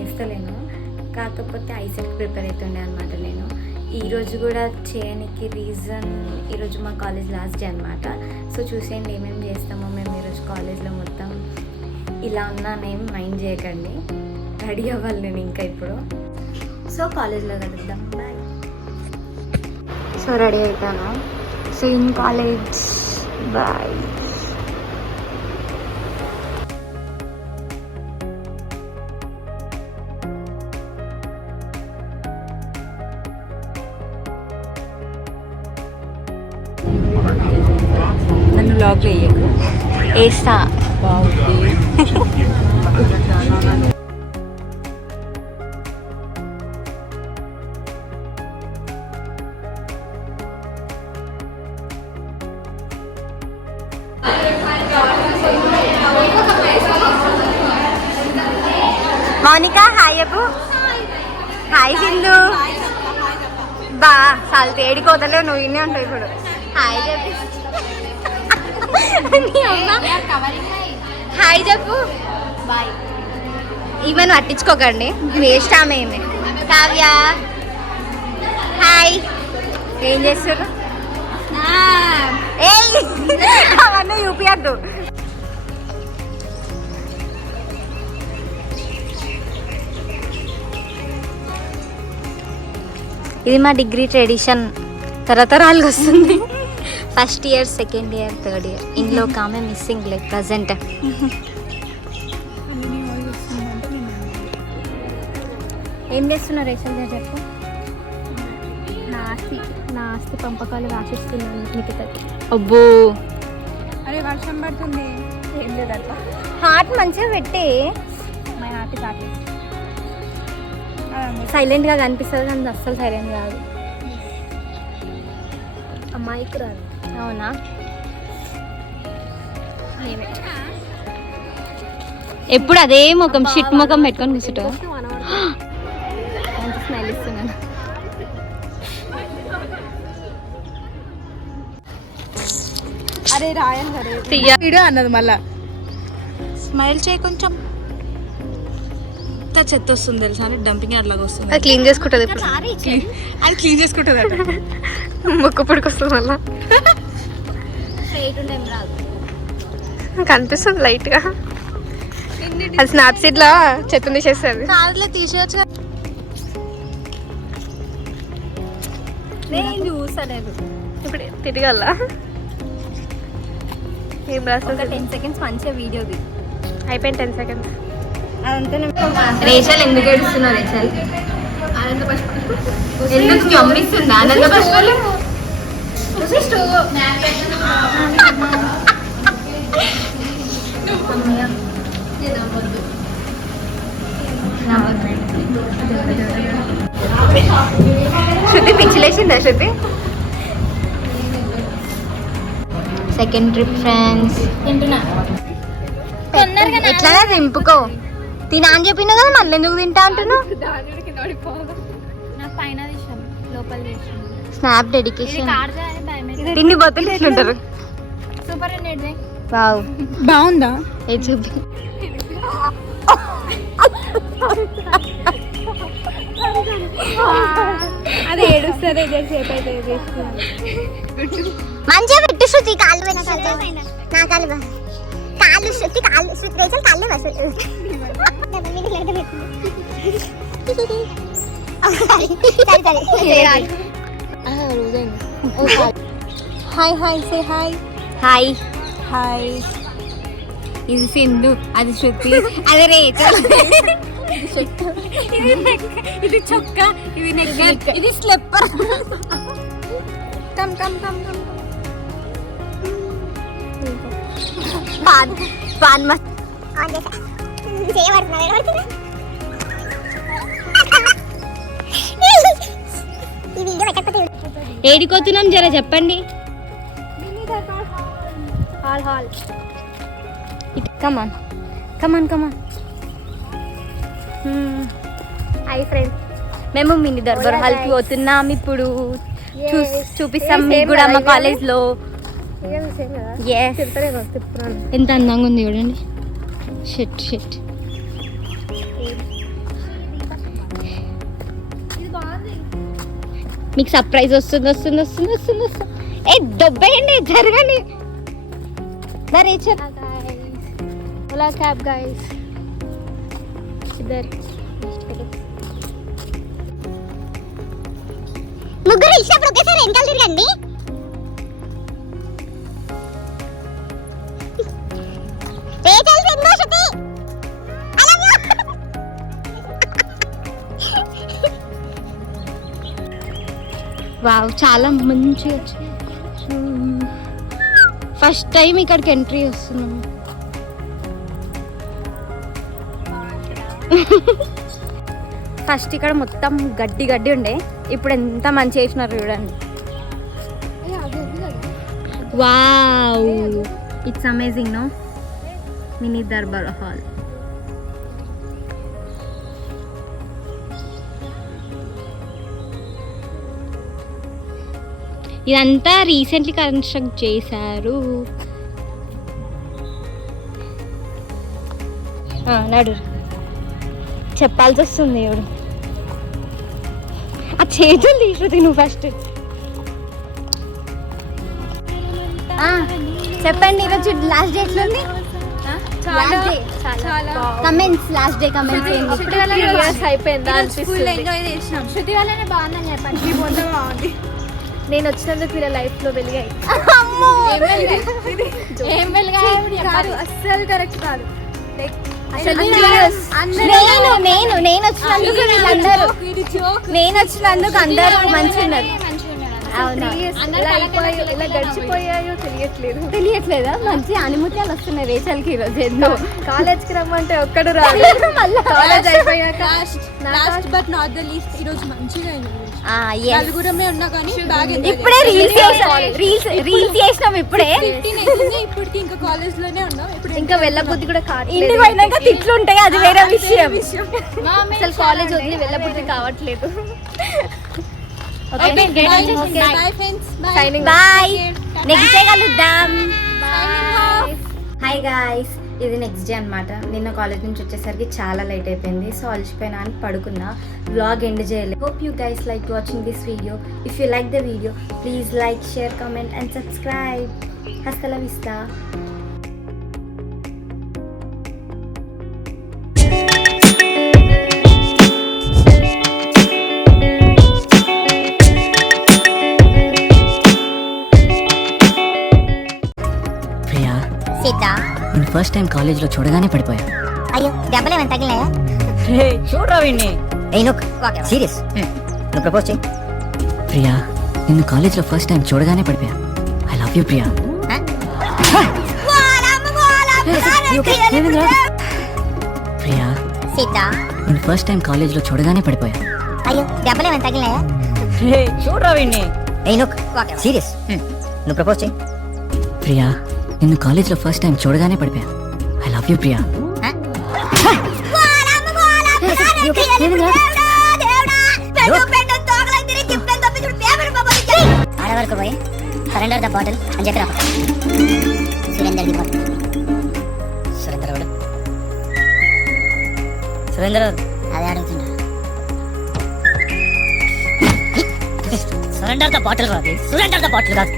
చేస్తలేను. కాకపోతే ICET prepare అవుతుండే అనమాట. నేను ఈరోజు కూడా చేయడానికి రీజన్, ఈరోజు మా కాలేజ్ లాస్ట్ డే అనమాట. సో చూసేయండి ఏమేమి చేస్తామో మేము ఈరోజు కాలేజ్లో. మొత్తం ఇలా ఉన్నానేం మైండ్ చేయకండి, రెడీ అవ్వాలి నేను ఇంకా ఇప్పుడు. సో కాలేజ్లో కలుద్దాం, బాయ్. సో రెడీ అవుతాను. So in college, bye. నన్ను లాక్ వేయకు, వేస్తా. మౌనిక హాయ్ చెప్పు. హాయ్ సింధు. బా చాలా తేడికోతలేవు, నువ్వు ఇన్నే ఉంటావు ఇప్పుడు. హాయ్ చెప్పి హాయ్ చెప్పు. బాయ్. ఈమెను పట్టించుకోకండి, వేస్ట్ ఆమె. కావ్య హాయ్. ఏం చేస్తారు? అవన్నీ చూపియద్దు. ఇది మా డిగ్రీ ట్రెడిషన్, తరతరాలుగా వస్తుంది. First year, second year, third year. ఇందులో ఒక ఆమె మిస్సింగ్ లైక్ ప్రజెంట్. ఏం చేస్తున్నారు రేషన్ చెప్పు. నా ఆస్తి పంపకాలు రాసిస్తున్నాను నిఖితకి. అబ్బో, అరే వర్షం పడుతుంది. ఏం లేదు అట్లా. హార్ట్ మంచిగా పెట్టి. My heart is heart. సైలెంట్గా కనిపిస్తుంది కానీ అస్సలు సైలెంట్ కాదు. అమ్మాయికి రాదు. అవునా? ఎప్పుడు అదే ముఖం, షిట్ ముఖం పెట్టుకొని కూర్చుంటావు. మంచి స్మైల్ ఇస్తున్నాను. అరే రాయన్ సరే వీడియో అన్నది మళ్ళా. స్మైల్ చేయి కొంచెం. చెత్త వస్తుంది తెలుసా, డంపింగ్ అట్లాగా వస్తుంది. అది క్లీన్ చేసుకుంటుంది ఇప్పుడు. అది క్లీన్ చేసుకుంటుంది అట. ముక్కు పొడికి వస్తుంది మళ్ళా. కనిపిస్తుంది లైట్గా. అది స్నాప్ సీట్ లో చెత్త తీసేస్తుంది. కాదులే తీసేయచ్చు. నేను చూసలేదు. ఇప్పుడు తిరగల. ఏం రాస్తా? 10 seconds మంచిగా వీడియోది అయిపోయింది. 10 seconds. రేషల్ ఎందుకు ఏడుస్తున్నావు? రేషల్ ఎందుకు మమ్మీస్తుందా? ఆనంద పశువులు శృతి పిచ్చిలేసిందా? శృతి సెకండ్ ట్రిప్ ఫ్రెండ్స్. ఎట్లా దింపుకో. తినా అని చెప్పినా కదా, మళ్ళీ ఎందుకు తింటా అంటున్నావు? Snap dedication. తిండి బతులు ఎట్లుంటారు? వావ్, బాగుందా? ఏ చూపి. అది ఏడుస్తుంది. మంచిగా పెట్టు శృతి. కాళ్ళు పెట్టు. నా కాళ్ళు కాళ్ళు శృతి, కాళ్ళు శృతి. రేచల్ కాళ్ళు hi hi say hi. Hi hi. ఇది సింధు, అది శృతి, అది రేచల్. ఇది చొక్క, ఇది నెక్, ఇది slipper. Come come come come. Pan మస్త్. ఏడికొస్తున్నాం జర చెప్పండి. కమాన్ కమాన్ కమాన్. హాయ్ ఫ్రెండ్స్, మేము మినీ దర్బార్ హాల్కి పోతున్నాం ఇప్పుడు. చూపిస్తాం మీకు కూడా మా కాలేజ్లో. ఎంత అందంగా ఉంది చూడండి. Shit shit. మీకు సర్ప్రైజ్ వస్తుంది. ఏ దొబ్బేయండి, జరగండి. రేచల్ ఓలా క్యాబ్ గైస్ ఇద్దరు ముగ్గురు ఇచ్చినప్పుడు ఒకేసారి వెనకాల తిరగండి. రేచల్ సింధు శృతి వావ్, చాలా మంచిగా వచ్చింది. ఫస్ట్ టైం ఇక్కడికి ఎంట్రీ వస్తున్నాము. ఫస్ట్ ఇక్కడ మొత్తం గడ్డి ఉండే, ఇప్పుడు ఎంత మంచి చేసినారు చూడండి. Wow, it's amazing no. Mini darbar hall. ఇదంతా రీసెంట్లీ కన్స్ట్రక్ట్ చేశారు. నడు చెప్పాల్సి వస్తుంది. ఎవడు ఆ చేతులు తీసుకుది నువ్వు ఫస్ట్. చెప్పండి, ఈరోజు లాస్ట్ డే ఎట్లుంది? కమెంట్స్, లాస్ట్ డే కమెంట్స్ అయిపోయిందా? శృతి వాళ్ళనే బాగుందని చెప్పండి. బాగుంది. నేను వచ్చినందుకు వీళ్ళ లైఫ్ లో వెలిగాయి. అస్సలు కరెక్ట్ కాదు. నేను వచ్చినందుకు అందరూ మంచిగా ఉన్నారు. ఇలా గడిచిపోయాయో తెలియట్లేదా? మంచి అనుమతులు వస్తున్నాయి రేచల్కి ఈరోజు. ఎన్నో కాలేజ్ కి రమ్మంటే ఒక్కడు రాదు. కాలేజ్ అయిపోయాక last but not the least ఈరోజు మంచిగా నలుగురమే ఉన్నా కానీ ఇప్పుడే రీల్స్ చేసినాం. ఇప్పుడే ఇప్పటికి ఇంకా కాలేజ్ లోనే ఉన్నాం. ఇప్పుడు ఇంకా వెళ్ళబుద్ధి కూడా కాదు. ఇంటికి పోయినాక తిట్లు ఉంటాయి, అది వేరే విషయం. అసలు కాలేజ్ వదిలి వెళ్ళబుద్ధి కావట్లేదు. బాయ్, నెక్స్ట్ డే కలుద్దాం. హాయ్ గాయ్స్, ఇది నెక్స్ట్ డే అనమాట. నిన్న కాలేజ్ నుంచి వచ్చేసరికి చాలా లేట్ అయిపోయింది. సో అలసిపోయినా అని పడుకున్నా. వ్లాగ్ ఎండ్ చేయలేదు. Hope you guys like watching this video. If you like the video please like, share, comment and subscribe. హస్త లా విస్తా. సీత, నేను ఫస్ట్ టైం కాలేజ్ లో చూడగానే పడిపోయా. అయ్యో దెబ్బలేమని తగిలాయా? చూడరా విన్ని. ఏయ్ నుక్ సీరియస్, నువ్వు ప్రపోజ్ చేయి. ప్రియా, నిన్ను కాలేజ్ లో ఫస్ట్ టైం చూడగానే పడిపోయా. I love you Priya. Priya, Sita, నేను ఫస్ట్ టైం కాలేజ్ లో చూడగానే పడిపోయా. అయ్యో దెబ్బలేమని తగిలాయా? చూడరా విన్ని. ఏయ్ నుక్ సీరియస్, నువ్వు ప్రపోజ్ చేయి. ప్రియా, నిన్ను కాలేజ్ లో ఫస్ట్ టైం చూడగానే పడిపోయా. I love you Priya. ఆడవరకు పోయి సరెండర్ ద బాటిల్ అని చెప్పి రాప. Surender the bottle. సురేందర్ వాడు. సురేందర్ అదే అడుగుతున్నా. సరెండర్ ద బాటిల్ రాదు, సురేందర్ ద బాటిల్ కాదు.